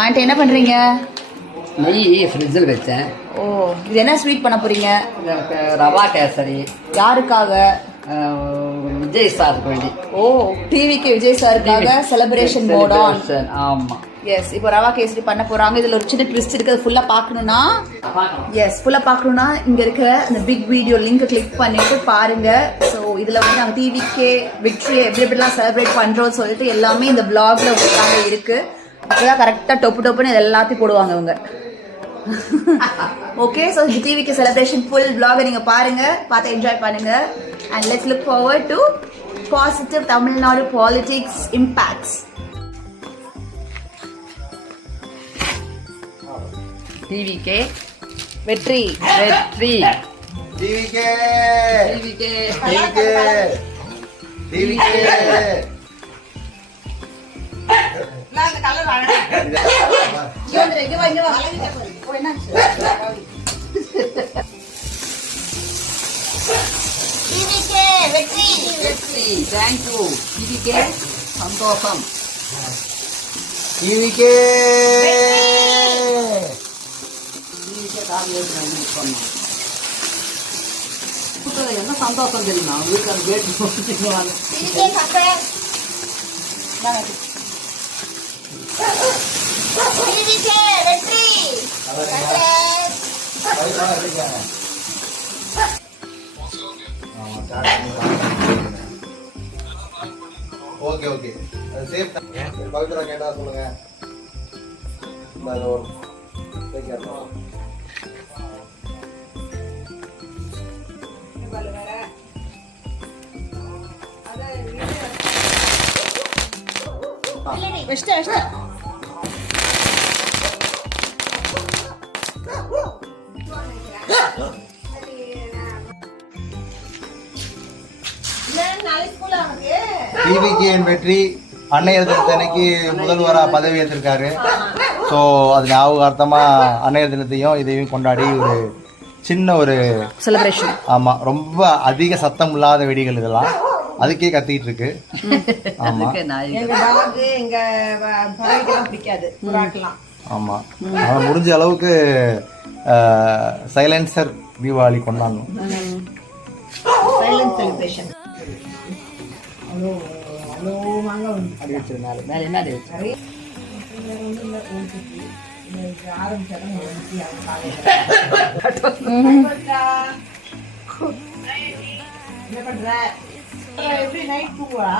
Aunty என்ன பண்றீங்க? நெய் ஃப்ரிட்ஜில் வச்சேன். ஓ, இது என்ன ஸ்வீட் பண்ண போறீங்க? ரவா கேசரி. யாருக்காக? விஜய் சாருக்கு வேண்டி. ஓ, டிவிக்கு விஜய் சாருக்காக செலிப்ரேஷன் மோட் ஆன். ஆமா. எஸ், இப்போ ரவா கேசரி பண்ண போறாங்க. இதுல ஒரு சின்ன ட்விஸ்ட் இருக்கு. அது ஃபுல்லா பார்க்கணும்னா ஃபுல்லா பார்க்கணும்னா இங்க இருக்க அந்த பிக் வீடியோ லிங்க் கிளிக் பண்ணிட்டு பாருங்க. ஸோ இதுல வந்து நாங்கள் டிவிக்கே விக்டரியை எப்படி எப்படிலாம் செலிப்ரேட் பண்றோம்னு சொல்லிட்டு எல்லாமே இந்த பிளாக்ல உட்காந்து இருக்கு. அப்பதான் கரெக்டா டொப்புன்னு இது எல்லாத்தையும் போடுவாங்க அவங்க. ஓகே, ஸோ டிவிக்கு செலிப்ரேஷன் ஃபுல் vlog நீங்க பாருங்க, பார்த்து என்ஜாய் பண்ணுங்க. And let's look forward to positive Tamil Nadu politics impacts. TVK வெற்றி வெற்றி. டிவிக்கே டிவிக்கே டிவிக்கே டிவிக்கே. வெற்றி வெற்றி. தேங்க்யூ. டிவிக்கே சந்தோஷம். டிவிக்கே என்ன சந்தோஷம் தெரியுமா? வீட்டுல கேட்டு ஓகே ஓகே. சேஃப் பவித்ரா கேட்டா சொல்லுங்க. டிவிகேயின் வெற்றி. அன்னையர் தினத்தன்னைக்கு முதல்வரா பதவி ஏற்றிருக்காரு. ஸோ அது ஞாபகார்த்தமா அன்னையர் தினத்தையும் இதையும் கொண்டாடி ஒரு சின்ன ஒரு செலிப்ரேஷன். ஆமா, ரொம்ப அதிக சத்தம் இல்லாத வெடிகள் இதெல்லாம் அதுக்கே கத்திட்டு இருக்கு. ஆமா ஆமா, ஆனால் முடிஞ்ச அளவுக்கு சைலன்சர் தீபாவளி கொண்டாடணும். மேல என்ன எப்படி நைட் தூங்குவா?